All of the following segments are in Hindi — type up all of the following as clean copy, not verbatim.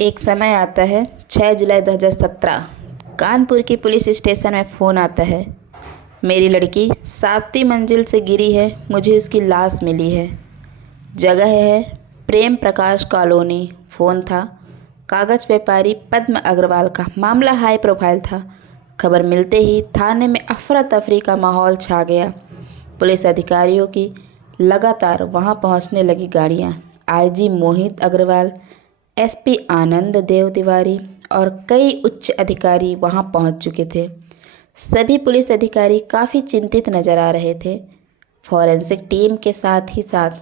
एक समय आता है 6 जुलाई 2017। कानपुर की पुलिस स्टेशन में फ़ोन आता है। मेरी लड़की 7वीं मंजिल से गिरी है, मुझे उसकी लाश मिली है। जगह है प्रेम प्रकाश कॉलोनी। फ़ोन था कागज़ व्यापारी पद्म अग्रवाल का। मामला हाई प्रोफाइल था। खबर मिलते ही थाने में अफरा तफरी का माहौल छा गया। पुलिस अधिकारियों की लगातार वहां पहुंचने लगी गाड़ियां। आईजी मोहित अग्रवाल, एसपी आनंद देव तिवारी और कई उच्च अधिकारी वहां पहुंच चुके थे। सभी पुलिस अधिकारी काफ़ी चिंतित नजर आ रहे थे। फॉरेंसिक टीम के साथ ही साथ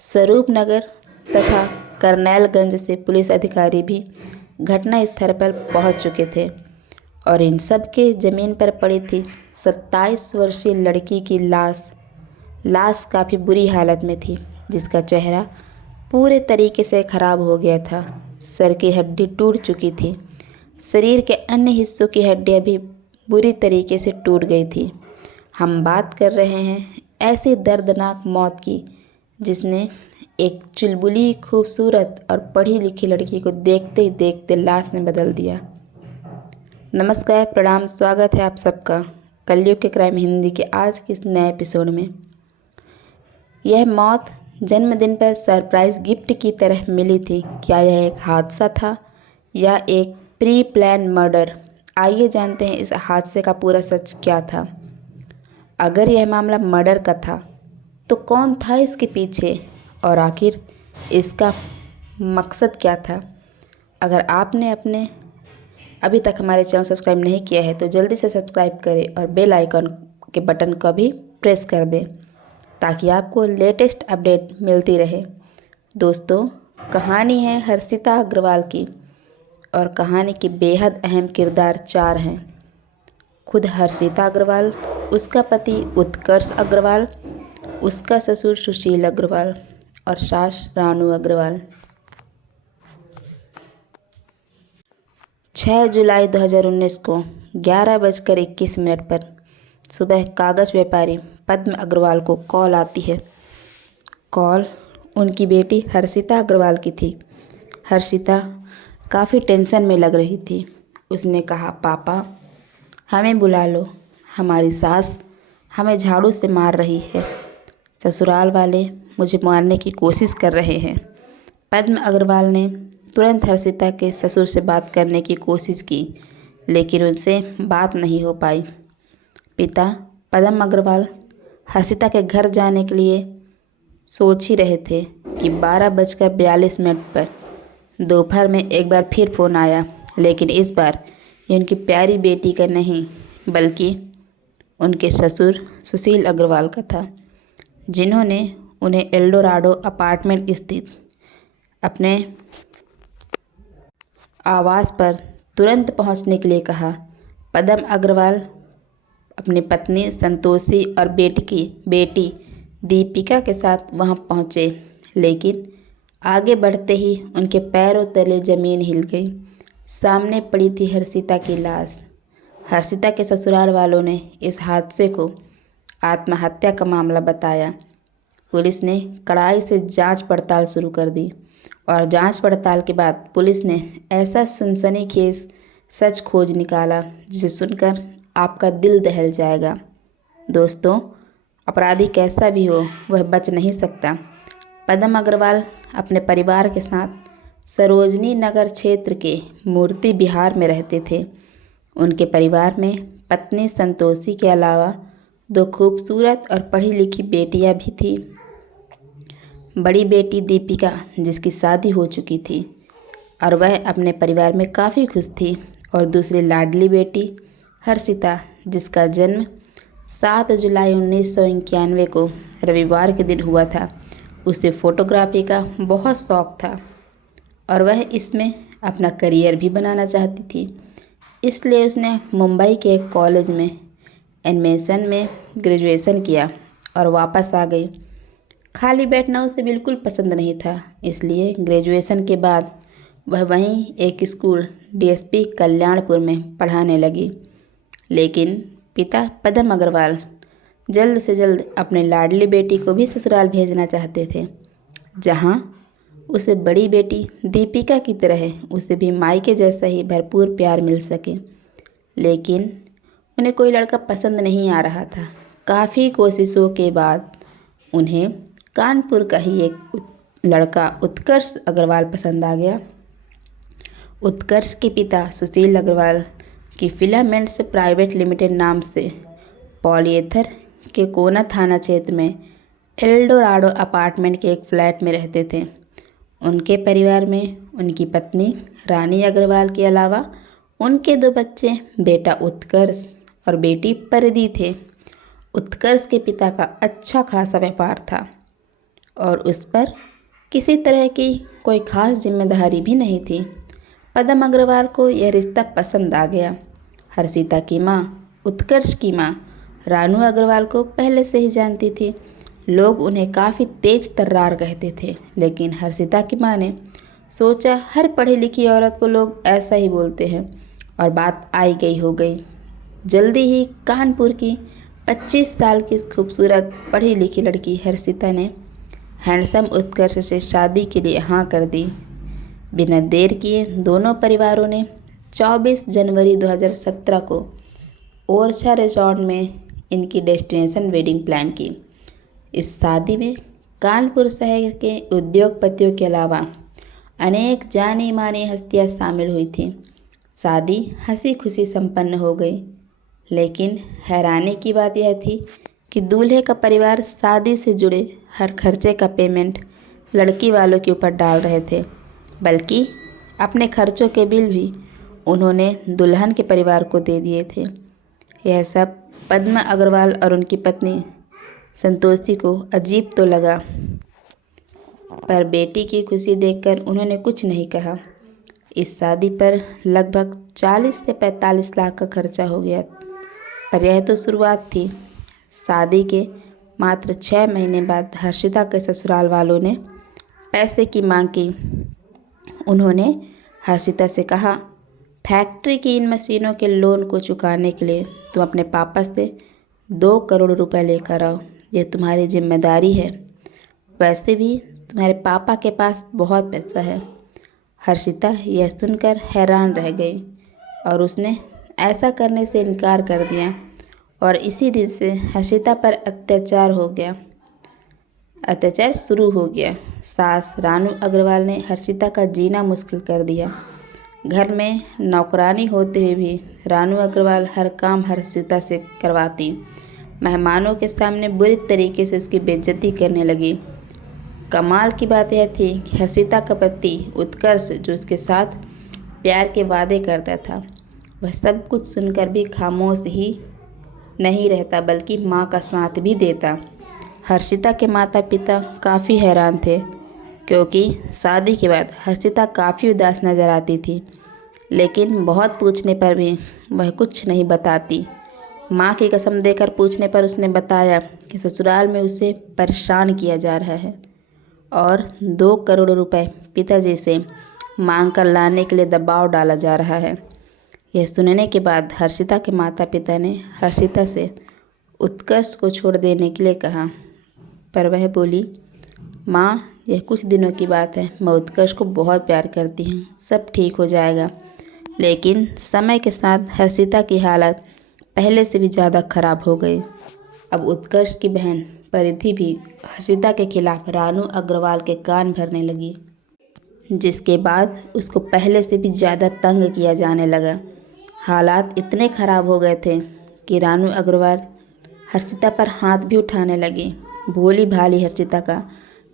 स्वरूप नगर तथा करनैलगंज से पुलिस अधिकारी भी घटना स्थल पर पहुंच चुके थे और इन सब के ज़मीन पर पड़ी थी 27 वर्षीय लड़की की लाश। लाश काफ़ी बुरी हालत में थी, जिसका चेहरा पूरे तरीके से खराब हो गया था। सर की हड्डी टूट चुकी थी। शरीर के अन्य हिस्सों की हड्डियां भी बुरी तरीके से टूट गई थी। हम बात कर रहे हैं ऐसी दर्दनाक मौत की जिसने एक चुलबुली खूबसूरत और पढ़ी लिखी लड़की को देखते ही देखते लाश में बदल दिया। नमस्कार, प्रणाम, स्वागत है आप सबका कलयुग के क्राइम हिंदी के आज के इस नए एपिसोड में। यह मौत जन्मदिन पर सरप्राइज गिफ्ट की तरह मिली थी। क्या यह एक हादसा था या एक प्री प्लान मर्डर? आइए जानते हैं इस हादसे का पूरा सच क्या था। अगर यह मामला मर्डर का था तो कौन था इसके पीछे और आखिर इसका मकसद क्या था? अगर आपने अपने अभी तक हमारे चैनल सब्सक्राइब नहीं किया है तो जल्दी से सब्सक्राइब करें और बेल आइकन के बटन को भी प्रेस कर दें ताकि आपको लेटेस्ट अपडेट मिलती रहे। दोस्तों, कहानी है हर्षिता अग्रवाल की और कहानी के बेहद अहम किरदार 4 हैं। खुद हर्षिता अग्रवाल, उसका पति उत्कर्ष अग्रवाल, उसका ससुर सुशील अग्रवाल और सास रानू अग्रवाल। 6 जुलाई 2019 को 11:21 पर सुबह कागज़ व्यापारी पद्म अग्रवाल को कॉल आती है। कॉल उनकी बेटी हर्षिता अग्रवाल की थी। हर्षिता काफ़ी टेंशन में लग रही थी। उसने कहा, पापा हमें बुला लो, हमारी सास हमें झाड़ू से मार रही है। ससुराल वाले मुझे मारने की कोशिश कर रहे हैं। पद्म अग्रवाल ने तुरंत हर्षिता के ससुर से बात करने की कोशिश की, लेकिन उनसे बात नहीं हो पाई। पिता पद्म अग्रवाल हर्षिता के घर जाने के लिए सोच ही रहे थे कि 12:42 पर दोपहर में एक बार फिर फ़ोन आया, लेकिन इस बार ये उनकी प्यारी बेटी का नहीं बल्कि उनके ससुर सुशील अग्रवाल का था, जिन्होंने उन्हें एल्डोराडो अपार्टमेंट स्थित अपने आवास पर तुरंत पहुंचने के लिए कहा। पद्म अग्रवाल अपनी पत्नी संतोषी और बेटी दीपिका के साथ वहां पहुंचे, लेकिन आगे बढ़ते ही उनके पैरों तले ज़मीन हिल गई। सामने पड़ी थी हर्षिता की लाश। हर्षिता के ससुराल वालों ने इस हादसे को आत्महत्या का मामला बताया। पुलिस ने कड़ाई से जांच पड़ताल शुरू कर दी और जांच पड़ताल के बाद पुलिस ने ऐसा सनसनीखेज सच खोज निकाला जिसे सुनकर आपका दिल दहल जाएगा। दोस्तों, अपराधी कैसा भी हो वह बच नहीं सकता। पद्म अग्रवाल अपने परिवार के साथ सरोजनी नगर क्षेत्र के मूर्ति बिहार में रहते थे। उनके परिवार में पत्नी संतोषी के अलावा 2 खूबसूरत और पढ़ी लिखी बेटियां भी थीं। बड़ी बेटी दीपिका, जिसकी शादी हो चुकी थी और वह अपने परिवार में काफ़ी खुश थी, और दूसरी लाडली बेटी हर्षिता, जिसका जन्म 7 जुलाई 1991 को रविवार के दिन हुआ था। उसे फ़ोटोग्राफी का बहुत शौक़ था और वह इसमें अपना करियर भी बनाना चाहती थी। इसलिए उसने मुंबई के एक कॉलेज में एनिमेशन में ग्रेजुएशन किया और वापस आ गई। खाली बैठना उसे बिल्कुल पसंद नहीं था, इसलिए ग्रेजुएशन के बाद वह वहीं एक स्कूल डीएसपी कल्याणपुर में पढ़ाने लगी। लेकिन पिता पद्म अग्रवाल जल्द से जल्द अपने लाडली बेटी को भी ससुराल भेजना चाहते थे, जहां उसे बड़ी बेटी दीपिका की तरह उसे भी मायके जैसा ही भरपूर प्यार मिल सके। लेकिन उन्हें कोई लड़का पसंद नहीं आ रहा था। काफ़ी कोशिशों के बाद उन्हें कानपुर का ही एक लड़का उत्कर्ष अग्रवाल पसंद आ गया। उत्कर्ष के पिता सुशील अग्रवाल की फिलामेंट्स प्राइवेट लिमिटेड नाम से पॉलिएथर के कोना थाना क्षेत्र में एल्डोराडो अपार्टमेंट के एक फ्लैट में रहते थे। उनके परिवार में उनकी पत्नी रानी अग्रवाल के अलावा उनके 2 बच्चे, बेटा उत्कर्ष और बेटी परिधि थे। उत्कर्ष के पिता का अच्छा खासा व्यापार था और उस पर किसी तरह की कोई खास जिम्मेदारी भी नहीं थी। पद्म अग्रवाल को यह रिश्ता पसंद आ गया। हर्षिता की माँ उत्कर्ष की माँ रानू अग्रवाल को पहले से ही जानती थी। लोग उन्हें काफ़ी तेज तर्रार कहते थे, लेकिन हर्षिता की माँ ने सोचा हर पढ़ी लिखी औरत को लोग ऐसा ही बोलते हैं और बात आई गई हो गई। जल्दी ही कानपुर की 25 साल की खूबसूरत पढ़ी लिखी लड़की हर्षिता ने हैंडसम उत्कर्ष से शादी के लिए हाँ कर दी। बिना देर किए दोनों परिवारों ने 24 जनवरी 2017 को ओरछा रिजॉर्ट में इनकी डेस्टिनेशन वेडिंग प्लान की। इस शादी में कानपुर शहर के उद्योगपतियों के अलावा अनेक जानी मानी हस्तियां शामिल हुई थीं। शादी हंसी खुशी संपन्न हो गई, लेकिन हैरानी की बात यह थी कि दूल्हे का परिवार शादी से जुड़े हर खर्चे का पेमेंट लड़की वालों के ऊपर डाल रहे थे, बल्कि अपने खर्चों के बिल भी उन्होंने दुल्हन के परिवार को दे दिए थे। यह सब पद्मा अग्रवाल और उनकी पत्नी संतोषी को अजीब तो लगा, पर बेटी की खुशी देखकर उन्होंने कुछ नहीं कहा। इस शादी पर लगभग 40 से 45 लाख का खर्चा हो गया, पर यह तो शुरुआत थी। शादी के मात्र 6 महीने बाद हर्षिता के ससुराल वालों ने पैसे की मांग की। उन्होंने हर्षिता से कहा, फैक्ट्री की इन मशीनों के लोन को चुकाने के लिए तुम अपने पापा से 2 करोड़ रुपए लेकर आओ। यह तुम्हारी जिम्मेदारी है। वैसे भी तुम्हारे पापा के पास बहुत पैसा है। हर्षिता यह सुनकर हैरान रह गई और उसने ऐसा करने से इनकार कर दिया और इसी दिन से हर्षिता पर अत्याचार शुरू हो गया। सास रानू अग्रवाल ने हर्षिता का जीना मुश्किल कर दिया। घर में नौकरानी होते हुए भी रानू अग्रवाल हर काम हर्षिता से करवाती। मेहमानों के सामने बुरी तरीके से उसकी बेइज्जती करने लगी। कमाल की बात यह थी कि हर्षिता का पति उत्कर्ष, जो उसके साथ प्यार के वादे करता था, वह सब कुछ सुनकर भी खामोश ही नहीं रहता, बल्कि माँ का साथ भी देता। हर्षिता के माता पिता काफ़ी हैरान थे, क्योंकि शादी के बाद हर्षिता काफ़ी उदास नज़र आती थी, लेकिन बहुत पूछने पर भी वह कुछ नहीं बताती। माँ की कसम देकर पूछने पर उसने बताया कि ससुराल में उसे परेशान किया जा रहा है और 2 करोड़ रुपए पिताजी से मांग कर लाने के लिए दबाव डाला जा रहा है। यह सुनने के बाद हर्षिता के माता पिता ने हर्षिता से उत्कर्ष को छोड़ देने के लिए कहा, पर वह बोली, माँ यह कुछ दिनों की बात है। मैं उत्कर्ष को बहुत प्यार करती हूँ, सब ठीक हो जाएगा। लेकिन समय के साथ हर्षिता की हालत पहले से भी ज़्यादा खराब हो गई। अब उत्कर्ष की बहन परिधि भी हर्षिता के खिलाफ रानू अग्रवाल के कान भरने लगी, जिसके बाद उसको पहले से भी ज़्यादा तंग किया जाने लगा। हालात इतने ख़राब हो गए थे कि रानू अग्रवाल हर्षिता पर हाथ भी उठाने लगी। भोली भाली हर्षिता का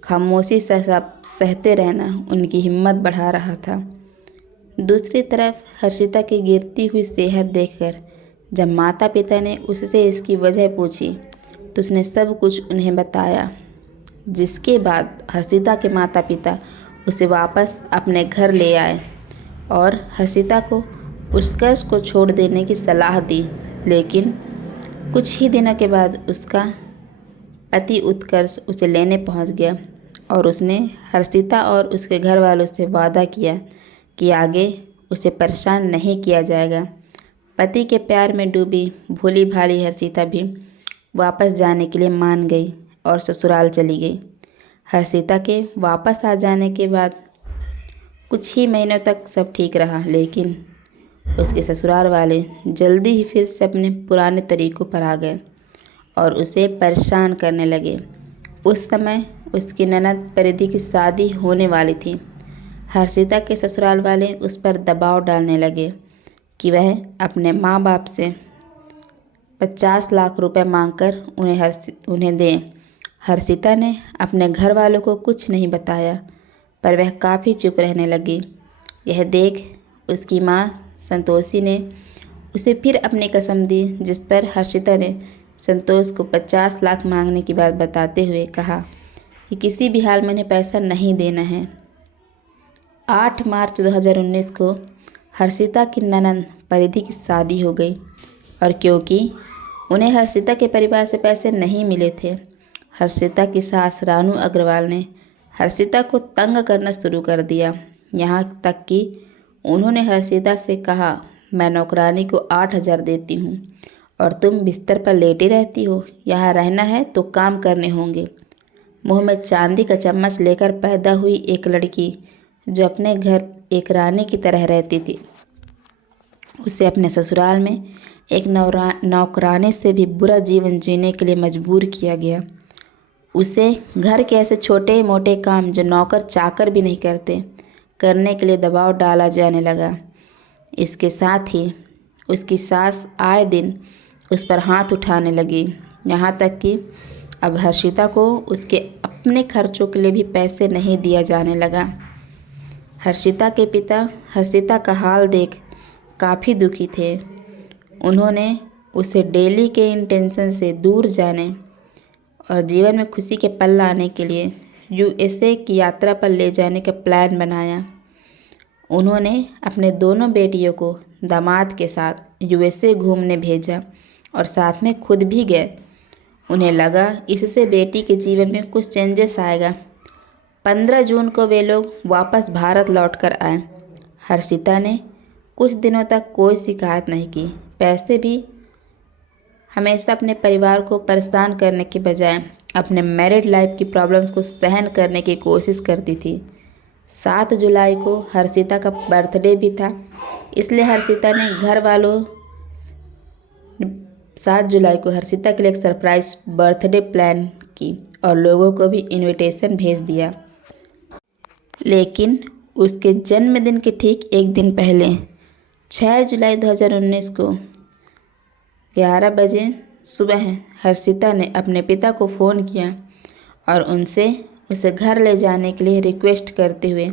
खामोशी सहते रहना उनकी हिम्मत बढ़ा रहा था। दूसरी तरफ हर्षिता की गिरती हुई सेहत देखकर जब माता पिता ने उससे इसकी वजह पूछी तो उसने सब कुछ उन्हें बताया, जिसके बाद हर्षिता के माता पिता उसे वापस अपने घर ले आए और हर्षिता को उत्कर्ष को छोड़ देने की सलाह दी। लेकिन कुछ ही दिनों के बाद उसका पति उत्कर्ष उसे लेने पहुंच गया और उसने हर्षिता और उसके घर वालों से वादा किया कि आगे उसे परेशान नहीं किया जाएगा। पति के प्यार में डूबी भोली भाली हर्षिता भी वापस जाने के लिए मान गई और ससुराल चली गई। हर्षिता के वापस आ जाने के बाद कुछ ही महीनों तक सब ठीक रहा, लेकिन उसके ससुराल वाले जल्दी ही फिर से अपने पुराने तरीक़ों पर आ गए और उसे परेशान करने लगे। उस समय उसकी ननद परिधि की शादी होने वाली थी। हर्षिता के ससुराल वाले उस पर दबाव डालने लगे कि वह अपने माँ बाप से 50 लाख रुपए मांगकर उन्हें दें। हर्षिता ने अपने घर वालों को कुछ नहीं बताया, पर वह काफ़ी चुप रहने लगी। यह देख उसकी माँ संतोषी ने उसे फिर अपनी कसम दी, जिस पर हर्षिता ने संतोष को 50 लाख मांगने की बात बताते हुए कहा कि किसी भी हाल में उन्हें पैसा नहीं देना है। 8 मार्च 2019 को हर्षिता की ननंद परिधि की शादी हो गई और क्योंकि उन्हें हर्षिता के परिवार से पैसे नहीं मिले थे, हर्षिता की सास रानू अग्रवाल ने हर्षिता को तंग करना शुरू कर दिया। यहाँ तक कि उन्होंने हर्षिता से कहा, मैं नौकरानी को 8,000 देती हूँ और तुम बिस्तर पर लेटी रहती हो। यहाँ रहना है तो काम करने होंगे। मुँह में चांदी का चम्मच लेकर पैदा हुई एक लड़की जो अपने घर एक रानी की तरह रहती थी, उसे अपने ससुराल में एक नौकरानी से भी बुरा जीवन जीने के लिए मजबूर किया गया। उसे घर के ऐसे छोटे मोटे काम जो नौकर चाकर भी नहीं करते, करने के लिए दबाव डाला जाने लगा। इसके साथ ही उसकी सास आए दिन उस पर हाथ उठाने लगी, यहाँ तक कि अब हर्षिता को उसके अपने खर्चों के लिए भी पैसे नहीं दिया जाने लगा। हर्षिता के पिता हर्षिता का हाल देख काफ़ी दुखी थे। उन्होंने उसे डेली के इंटेंशन से दूर जाने और जीवन में खुशी के पल लाने के लिए यूएसए की यात्रा पर ले जाने का प्लान बनाया। उन्होंने अपने दोनों बेटियों को दामाद के साथ यूएसए घूमने भेजा और साथ में खुद भी गए। उन्हें लगा इससे बेटी के जीवन में कुछ चेंजेस आएगा। 15 जून को वे लोग वापस भारत लौटकर आए। हर्षिता ने कुछ दिनों तक कोई शिकायत नहीं की। पैसे भी हमेशा अपने परिवार को परेशान करने के बजाय अपने मैरिड लाइफ की प्रॉब्लम्स को सहन करने की कोशिश करती थी। 7 जुलाई को हर्षिता का बर्थडे भी था, इसलिए हर्षिता ने घर वालों 7 जुलाई को हर्षिता के लिए एक सरप्राइज बर्थडे प्लान की और लोगों को भी इनविटेशन भेज दिया। लेकिन उसके जन्मदिन के ठीक एक दिन पहले 6 जुलाई 2019 को 11 बजे सुबह हर्षिता ने अपने पिता को फ़ोन किया और उसे घर ले जाने के लिए रिक्वेस्ट करते हुए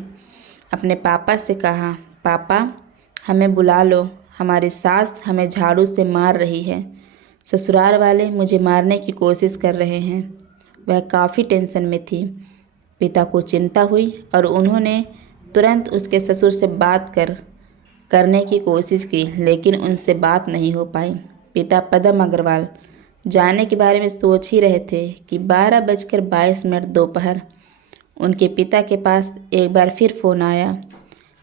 अपने पापा से कहा, पापा हमें बुला लो, हमारी सास हमें झाड़ू से मार रही है, ससुराल वाले मुझे मारने की कोशिश कर रहे हैं। वह काफ़ी टेंशन में थी। पिता को चिंता हुई और उन्होंने तुरंत उसके ससुर से बात करने की कोशिश की, लेकिन उनसे बात नहीं हो पाई। पिता पदम अग्रवाल जाने के बारे में सोच ही रहे थे कि 12:22 दोपहर उनके पिता के पास एक बार फिर फ़ोन आया,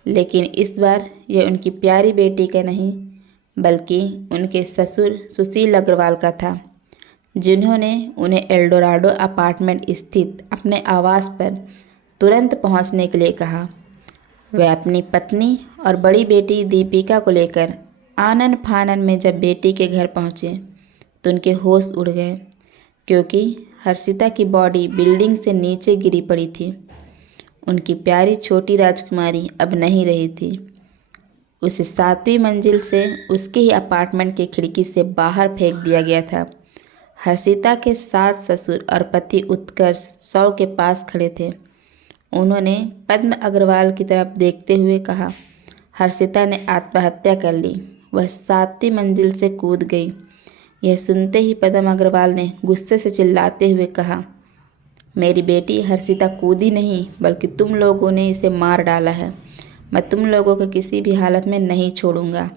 लेकिन इस बार यह उनकी प्यारी बेटी का नहीं बल्कि उनके ससुर सुशील अग्रवाल का था, जिन्होंने उन्हें एल्डोराडो अपार्टमेंट स्थित अपने आवास पर तुरंत पहुंचने के लिए कहा। वह अपनी पत्नी और बड़ी बेटी दीपिका को लेकर आनन फानन में जब बेटी के घर पहुंचे तो उनके होश उड़ गए, क्योंकि हर्षिता की बॉडी बिल्डिंग से नीचे गिरी पड़ी थी। उनकी प्यारी छोटी राजकुमारी अब नहीं रही थी। उसे 7वीं मंजिल से उसके ही अपार्टमेंट की खिड़की से बाहर फेंक दिया गया था। हर्षिता के सास ससुर और पति उत्कर्ष शव के पास खड़े थे। उन्होंने पद्म अग्रवाल की तरफ देखते हुए कहा, हर्षिता ने आत्महत्या कर ली, वह 7वीं मंजिल से कूद गई। यह सुनते ही पद्म अग्रवाल ने गुस्से से चिल्लाते हुए कहा, मेरी बेटी हर्षिता कूदी नहीं बल्कि तुम लोगों ने इसे मार डाला है। मैं तुम लोगों को किसी भी हालत में नहीं छोड़ूंगा।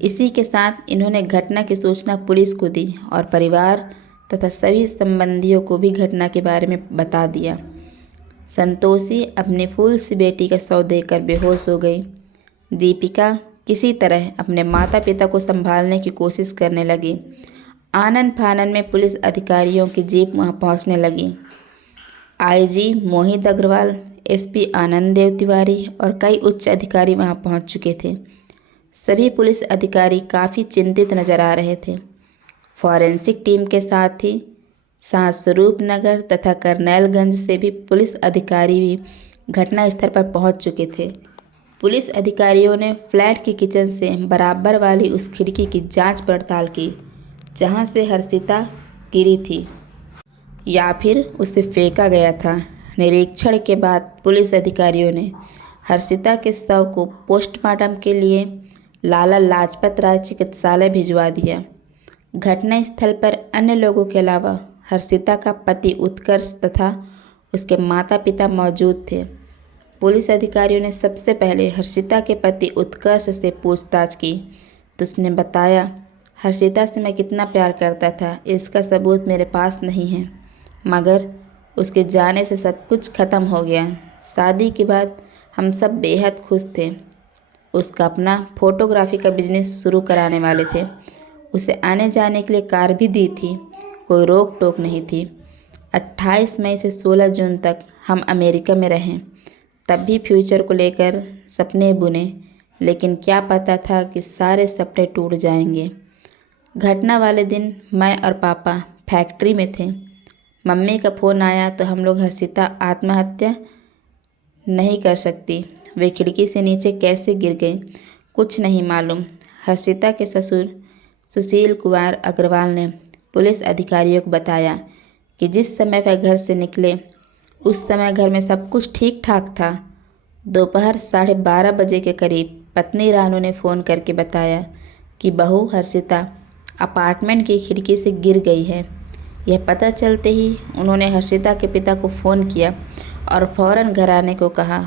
इसी के साथ इन्होंने घटना की सूचना पुलिस को दी और परिवार तथा सभी संबंधियों को भी घटना के बारे में बता दिया। संतोषी अपनी फूल सी बेटी का शव देकर बेहोश हो गई। दीपिका किसी तरह अपने माता पिता को संभालने की कोशिश करने लगी। आनन फानन में पुलिस अधिकारियों की जीप वहां पहुंचने लगी। आईजी मोहित अग्रवाल, एसपी आनंद देव तिवारी और कई उच्च अधिकारी वहां पहुंच चुके थे। सभी पुलिस अधिकारी काफ़ी चिंतित नजर आ रहे थे। फॉरेंसिक टीम के साथ ही स्वरूप नगर तथा करनैलगंज से भी पुलिस अधिकारी भी घटनास्थल पर पहुंच चुके थे। पुलिस अधिकारियों ने फ्लैट की किचन से बराबर वाली उस खिड़की की जांच पड़ताल की जहां से हर्षिता गिरी थी या फिर उसे फेंका गया था। निरीक्षण के बाद पुलिस अधिकारियों ने हर्षिता के शव को पोस्टमार्टम के लिए लाला लाजपत राय चिकित्सालय भिजवा दिया। घटनास्थल पर अन्य लोगों के अलावा हर्षिता का पति उत्कर्ष तथा उसके माता पिता मौजूद थे। पुलिस अधिकारियों ने सबसे पहले हर्षिता के पति उत्कर्ष से पूछताछ की तो उसने बताया, हर्षिता से मैं कितना प्यार करता था इसका सबूत मेरे पास नहीं है, मगर उसके जाने से सब कुछ ख़त्म हो गया। शादी के बाद हम सब बेहद खुश थे। उसका अपना फोटोग्राफी का बिजनेस शुरू कराने वाले थे। उसे आने जाने के लिए कार भी दी थी, कोई रोक टोक नहीं थी। 28 मई से 16 जून तक हम अमेरिका में रहें, तब भी फ्यूचर को लेकर सपने बुने, लेकिन क्या पता था कि सारे सपने टूट जाएंगे। घटना वाले दिन मैं और पापा फैक्ट्री में थे। मम्मी का फ़ोन आया तो हम लोग हर्षिता आत्महत्या नहीं कर सकती, वे खिड़की से नीचे कैसे गिर गई कुछ नहीं मालूम। हर्षिता के ससुर सुशील कुमार अग्रवाल ने पुलिस अधिकारियों को बताया कि जिस समय वह घर से निकले उस समय घर में सब कुछ ठीक ठाक था। दोपहर 12:30 बजे के करीब पत्नी रानू ने फ़ोन करके बताया कि बहू हर्षिता अपार्टमेंट की खिड़की से गिर गई है। यह पता चलते ही उन्होंने हर्षिता के पिता को फ़ोन किया और फ़ौरन घर आने को कहा।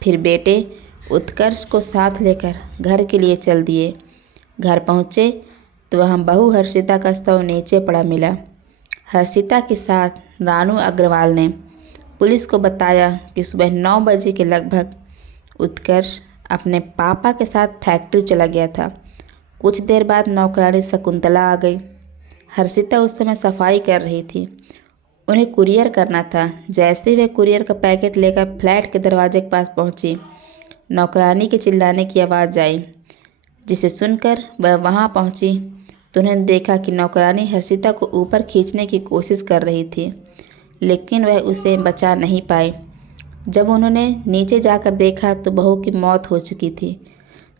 फिर बेटे उत्कर्ष को साथ लेकर घर के लिए चल दिए। घर पहुँचे तो वहाँ बहू हर्षिता का शव नीचे पड़ा मिला। हर्षिता के साथ रानू अग्रवाल ने पुलिस को बताया कि सुबह 9 बजे के लगभग उत्कर्ष अपने पापा के साथ फैक्ट्री चला गया था। कुछ देर बाद नौकरानी शकुंतला आ गई। हर्षिता उस समय सफाई कर रही थी, उन्हें कुरियर करना था। जैसे वे कुरियर का पैकेट लेकर फ्लैट के दरवाजे के पास पहुंची, नौकरानी के चिल्लाने की आवाज़ आई, जिसे सुनकर वह वहां पहुंची तो उन्होंने देखा कि नौकरानी हर्षिता को ऊपर खींचने की कोशिश कर रही थी, लेकिन वह उसे बचा नहीं पाई। जब उन्होंने नीचे जाकर देखा तो बहू की मौत हो चुकी थी।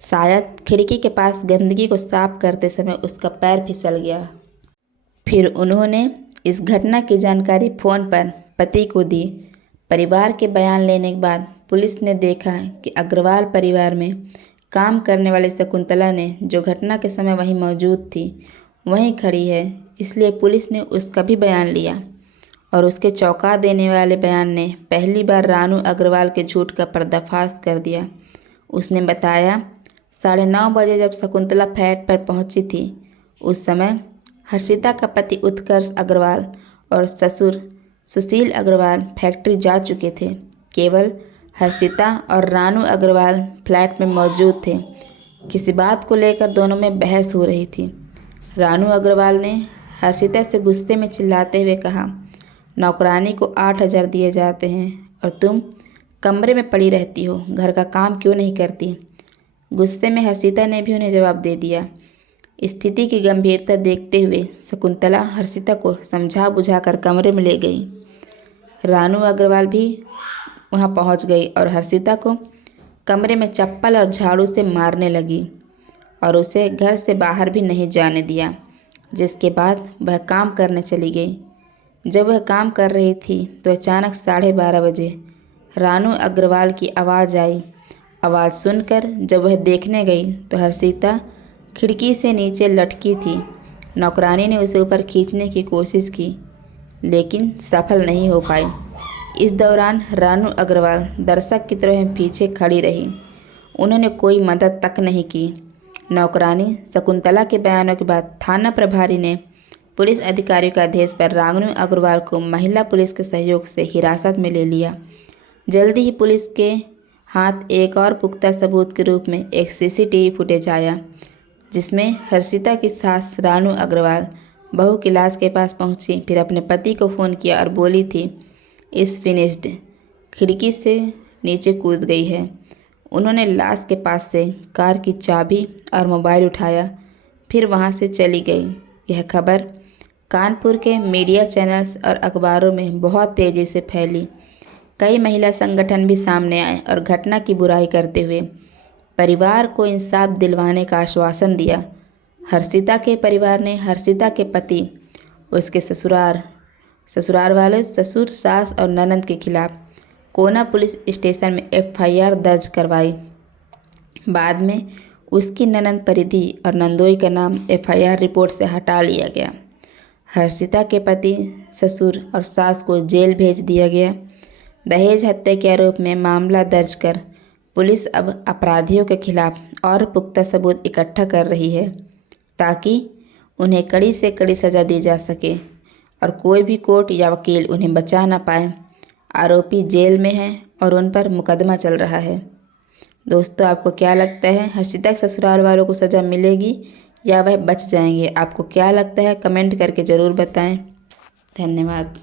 शायद खिड़की के पास गंदगी को साफ करते समय उसका पैर फिसल गया। फिर उन्होंने इस घटना की जानकारी फ़ोन पर पति को दी। परिवार के बयान लेने के बाद पुलिस ने देखा कि अग्रवाल परिवार में काम करने वाली शकुंतला ने जो घटना के समय वहीं मौजूद थी वहीं खड़ी है, इसलिए पुलिस ने उसका भी बयान लिया और उसके चौंका देने वाले बयान ने पहली बार रानू अग्रवाल के झूठ का पर्दाफाश कर दिया। उसने बताया 9:30 बजे जब शकुंतला फ्लैट पर पहुंची थी उस समय हर्षिता का पति उत्कर्ष अग्रवाल और ससुर सुशील अग्रवाल फैक्ट्री जा चुके थे। केवल हर्षिता और रानू अग्रवाल फ्लैट में मौजूद थे। किसी बात को लेकर दोनों में बहस हो रही थी। रानू अग्रवाल ने हर्षिता से गुस्से में चिल्लाते हुए कहा, नौकरानी को 8,000 दिए जाते हैं और तुम कमरे में पड़ी रहती हो, घर का काम क्यों नहीं करती। गुस्से में हर्षिता ने भी उन्हें जवाब दे दिया। स्थिति की गंभीरता देखते हुए शकुंतला हर्षिता को समझा बुझाकर कमरे में ले गई। रानू अग्रवाल भी वहां पहुंच गई और हर्षिता को कमरे में चप्पल और झाड़ू से मारने लगी और उसे घर से बाहर भी नहीं जाने दिया, जिसके बाद वह काम करने चली गई। जब वह काम कर रही थी तो अचानक 12:30 बजे रानू अग्रवाल की आवाज़ आई। आवाज़ सुनकर जब वह देखने गई तो हर्षिता खिड़की से नीचे लटकी थी। नौकरानी ने उसे ऊपर खींचने की कोशिश की, लेकिन सफल नहीं हो पाई। इस दौरान रानू अग्रवाल दर्शक की तरह पीछे खड़ी रही। उन्होंने कोई मदद तक नहीं की। नौकरानी शकुंतला के बयानों के बाद थाना प्रभारी ने पुलिस अधिकारियों के आदेश पर रानू अग्रवाल को महिला पुलिस के सहयोग से हिरासत में ले लिया। जल्दी ही पुलिस के हाथ एक और पुख्ता सबूत के रूप में एक सीसीटीवी फुटेज आया, जिसमें हर्षिता की सास रानू अग्रवाल बहू की लाश के पास पहुंची, फिर अपने पति को फ़ोन किया और बोली थी इज़ फिनिश्ड। खिड़की से नीचे कूद गई है। उन्होंने लाश के पास से कार की चाबी और मोबाइल उठाया, फिर वहाँ से चली गई। यह खबर कानपुर के मीडिया चैनल्स और अखबारों में बहुत तेज़ी से फैली। कई महिला संगठन भी सामने आए और घटना की बुराई करते हुए परिवार को इंसाफ दिलवाने का आश्वासन दिया। हर्षिता के परिवार ने हर्षिता के पति, उसके ससुराल वाले, ससुर, सास और ननद के खिलाफ कोना पुलिस स्टेशन में एफआईआर दर्ज करवाई। बाद में उसकी ननद परिधि और नंदोई का नाम एफआईआर रिपोर्ट से हटा लिया गया। हर्षिता के पति, ससुर और सास को जेल भेज दिया गया। दहेज हत्या के आरोप में मामला दर्ज कर पुलिस अब अपराधियों के खिलाफ और पुख्ता सबूत इकट्ठा कर रही है ताकि उन्हें कड़ी से कड़ी सज़ा दी जा सके और कोई भी कोर्ट या वकील उन्हें बचा ना पाए। आरोपी जेल में है और उन पर मुकदमा चल रहा है। दोस्तों, आपको क्या लगता है, हर्षिता के ससुराल वालों को सज़ा मिलेगी या वह बच जाएंगे? आपको क्या लगता है, कमेंट करके ज़रूर बताएं। धन्यवाद।